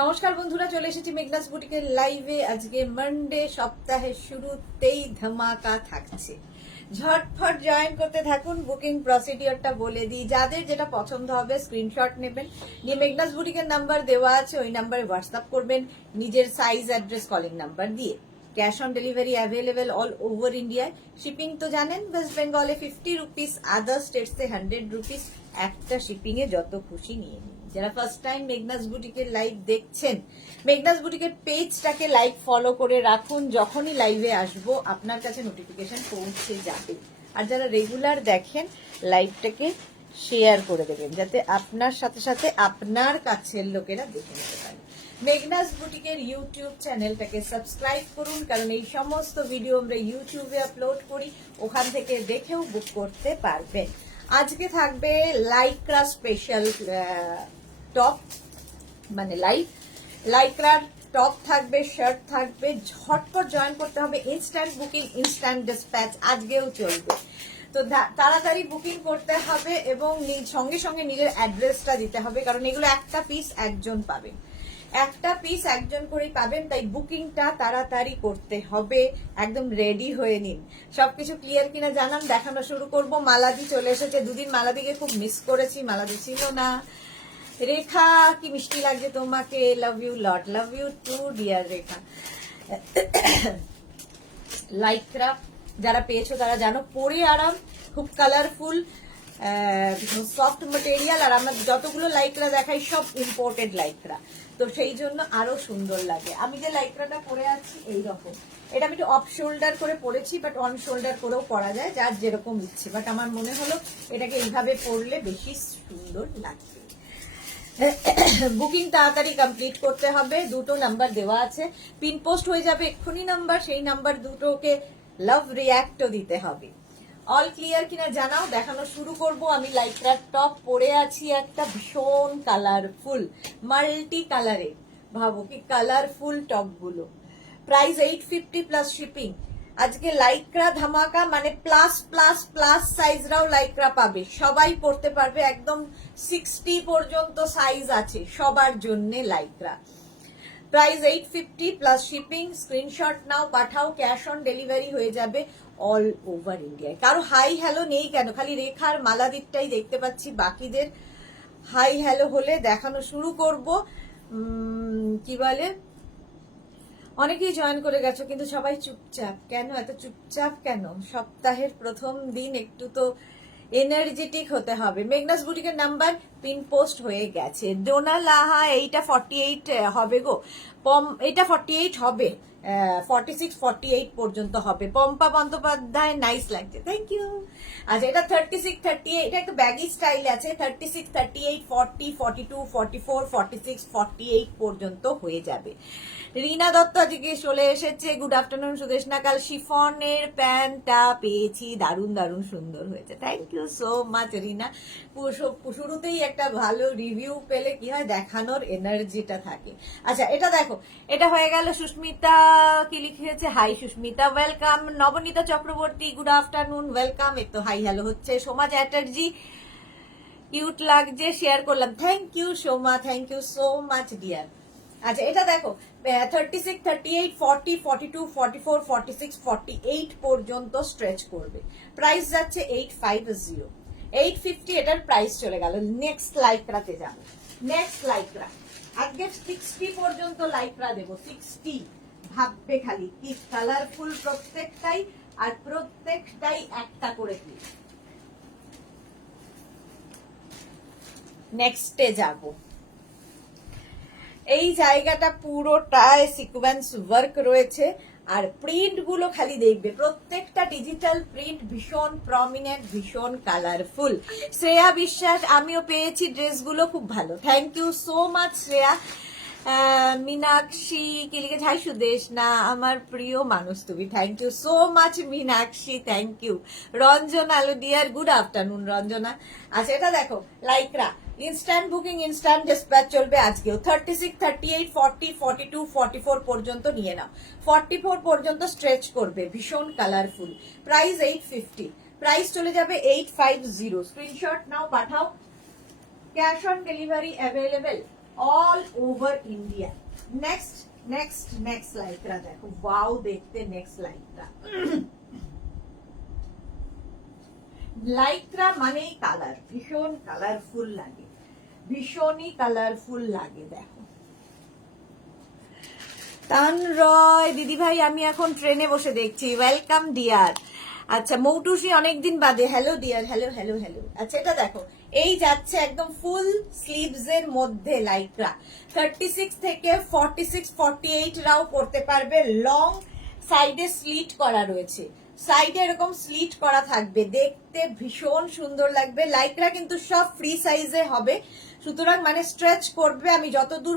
নমস্কার বন্ধুরা, চলে এসেছি মেঘনাস বুটিকের লাইভে। আজকে মানডে, সপ্তাহের শুরুতেই ধামাকা থাকছে। ঝটফট জয়েন করতে থাকুন। বুকিং প্রসিডিওরটা বলে দিই, যাদের যেটা পছন্দ হবে স্ক্রিনশট নেবেন, নিয়ে মেঘনাস বুটিকের নাম্বার দেওয়া আছে, ওই নাম্বারে হোয়াটসঅ্যাপ করবেন নিজের সাইজ, অ্যাড্রেস, কলিং নাম্বার দিয়ে। Cash on delivery available all over ইন্ডিয়ায়। শিপিং তো জানেন, ওয়েস্ট বেঙ্গলে 50 রুপিস, আদার স্টেটসে 100 রুপিস। একটা শিপিং এ যত খুশি নিয়ে নিন। যারা ফার্স্ট টাইম মেঘনাস বুটিকের লাইভ দেখছেন, মেঘনাস বুটিকের পেজটাকে লাইক ফলো করে রাখুন। যখনই লাইভে আসবো আপনার কাছে নোটিফিকেশন পৌঁছে যাবে। আর যারা রেগুলার দেখেন, লাইভটাকে শেয়ার করে দেবেন, যাতে আপনার সাথে সাথে আপনার কাছের লোকেরা দেখে নিতে পারে। মেঘনাস বুটিকের ইউটিউব চ্যানেলটাকে সাবস্ক্রাইব করুন, কারণ এই সমস্ত ভিডিও আমরা ইউটিউবে আপলোড করি, ওখান থেকে দেখেও বুক করতে পারবেন। আজকে থাকবে লাইক্রা স্পেশাল টপ, মানে লাইক্রার টপ থাকবে, শার্ট থাকবে। ঝটপট জয়েন করতে হবে। ইনস্ট্যান্ট বুকিং, ইনস্ট্যান্ট ডিসপ্যাচ আজকেও চলবে, তো তাড়াতাড়ি বুকিং করতে হবে এবং সঙ্গে সঙ্গে নিজের অ্যাড্রেসটা দিতে হবে, কারণ এগুলো একটা পিস একজন পাবেন, একটা পিস একজন করেই পাবেন। তাই বুকিংটা তাড়াতাড়ি করতে হবে। একদম রেডি হয়ে নিন। সবকিছু ক্লিয়ার কিনা জানান, দেখানো শুরু করব। মালাদি চলে এসেছে, দুদিন মালাদিকে খুব মিস করেছি, মালাদি ছিল না। রেখা, কি মিষ্টি লাগছে তোমাকে, love you lot, love you too dear Rekha. Lycra যারা পেয়েছো তারা জানো, পরে আরাম, খুব কালারফুল, সফট মেটেরিয়াল। আর আমরা যতগুলো লাইক্রা দেখাই সব ইম্পোর্টেড লাইক্রা, তো সেই জন্য আরো সুন্দর লাগে। আমি যে লাইক্রাটা পরে আছি এইরকম, এটা আমি একটু অফ শোল্ডার করে পরেছি, বাট অন শোল্ডার করেও পরা যায়, যার যেরকম ইচ্ছে। বাট আমার মনে হলো এটাকে এইভাবে পরলে বেশি সুন্দর লাগবে। বুকিং তাড়াতাড়ি কমপ্লিট করতে হবে। দুটো নাম্বার দেওয়া আছে, পিন পোস্ট হয়ে যাবে এক্ষুনি নাম্বার, সেই নাম্বার দুটোকে লাভ রিয়াক্টও দিতে হবে। অল ক্লিয়ার কিনা জানাও, দেখানো শুরু করব। আমি লাইক্রার টপ পরে আছি, একটা ভীষণ কালারফুল, মাল্টি কালারে। ভাবো কি কালারফুল টপ গুলো। Price 850 plus shipping. আজকে লাইক্রা ধামাকা, মানে প্লাস প্লাস প্লাস সাইজরাও লাইক্রা পাবে, সবাই পড়তে পারবে। একদম 60 পর্যন্ত সাইজ আছে সবার জন্য Lycra. Price 850 plus shipping. Screenshot নাও, পাঠাও, ক্যাশ অন ডেলিভারি হয়ে যাবে অল ওভার ইন্ডিয়ায়। কারো হাই হ্যালো নেই কেন? খালি রেখার মালাদিরটাই দেখতে পাচ্ছি, বাকিদের হাই হ্যালো হলে দেখানো শুরু করব। কি বলে, অনেকেই জয়েন করে গেছো, কিন্তু সবাই চুপচাপ কেন? এত চুপচাপ কেন? সপ্তাহের প্রথম দিন একটু তো এনার্জেটিক হতে হবে। মেঘনাস বুটিকের নাম্বার পিন পোস্ট হয়ে গেছে। ডোনা লাহা, এইটা 48 হবে গো, এইটা 48 হবে, 46 48 পর্যন্ত হবে। পম্পা বন্দ্যোপাধ্যায়, নাইস লাগছে, থ্যাংক ইউ। আচ্ছা, এটা 36 38, এটা একটু ব্যাগি স্টাইল আছে। 36 38 40 42 44 46 48 পর্যন্ত হয়ে যাবে। রিনা দত্ত আজকে চলে এসেছে, গুড আফটারনুন সুদেশনা। কাল শিফনের প্যান্টটা পেয়েছি, দারুণ দারুণ সুন্দর হয়েছে, থ্যাংক ইউ সো মাচ রিনা। শুরুতেই একটা ভালো রিভিউ পেলে কি হয়, দেখানোর এনার্জিটা থাকে। আচ্ছা, এটা দেখো, এটা হয়ে গেল। সুস্মিতা কি লিখেছে, hi Susmita, welcome. Nabanita Chakraborty, good afternoon, welcome. এই তো হাই হ্যালো হচ্ছে। সোমা চ্যাটার্জি, কিউট লাগছে, শেয়ার করলাম, thank you Soma, thank you so much dear. আচ্ছা, এটা দেখো, 36 38 40 42 44 46 48 পর্যন্ত স্ট্রেচ করবে। প্রাইস যাচ্ছে 850, 850 এটার প্রাইস চলে গেল। নেক্সট লাইক্রাতে যাবো। নেক্সট লাইক্রা আজকে 60 পর্যন্ত লাইক্রা দেবো, 60। ভাববে খালি কি কালারফুল প্রত্যেকটাই, আর প্রত্যেকটাই একটা করে কি। নেক্সটে যাবো। এই জায়গাটা পুরোটায় সিকোয়েন্স ওয়ার্ক রয়েছে, আর প্রিন্ট গুলো খালি দেখবে, প্রত্যেকটা ডিজিটাল প্রিন্ট ভীষণ প্রমিনেন্ট, ভীষণ কালারফুল। শ্রেয়া বিশ্বাস, আমিও পেয়েছি ড্রেসগুলো, খুব ভালো, thank you so much Shreya. Meenakshi কি লিখেছে, হাই সুদেশ না, আমার প্রিয় মানুষ তুমি, thank you so much Meenakshi, thank you. Ranjana dear, good afternoon Ranjana. আচ্ছা, এটা দেখো Lycra, instant booking, instant dispatch চলবে আজকেও। 36 38 40 42 44 পর্যন্ত নিয়ে নাও, 44 পর্যন্ত স্ট্রেচ করবে, ভীষণ কালারফুল। প্রাইস 850, প্রাইস চলে যাবে 850। স্ক্রিনশট নাও, পাঠাও, cash on delivery available all over India. Next next next Lycra দেখো, ওয়াও দেখতে নেক্সট লাইকরা। লাইকরা মানেই কালার, ভীষণ কালারফুল লাগে, ভীষণই কালারফুল লাগে। দেখো তান রয় দিদি ভাই, আমি এখন ট্রেনে বসে দেখছি, ওয়েলকাম ডিয়ার। আচ্ছা মৌটুসি অনেকদিন বাদে, hello dear, hello hello hello. আচ্ছা এটা দেখো, এই যাচ্ছে একদম ফুল স্লিভস এর মধ্যে লাইকরা, 36 থেকে 46 48 রাও করতে পারবে। লং সাইডে স্লিট করা রয়েছে, সাইডে এরকম স্লিট করা থাকবে, দেখতে ভীষণ সুন্দর লাগবে। লাইকরা কিন্তু সব ফ্রি সাইজে হবে, সুতরাং মানে স্ট্রেচ করবে। আমি যতদূর